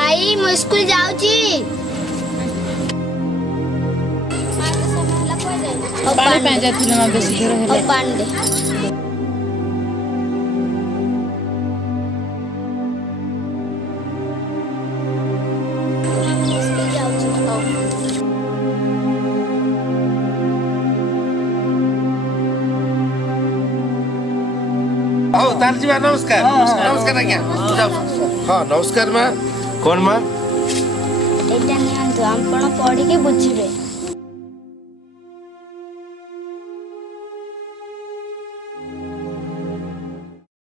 आई मु स्कूल जाऊची पानी पे जाथिले ना बेसी जोर हेले पानी दे हो तार जी नमस्कार नमस्कार आज्ञा हाँ नमस्कार माँ कौन माँ एटा नियंतु आपण पढ़ी के बुझिबे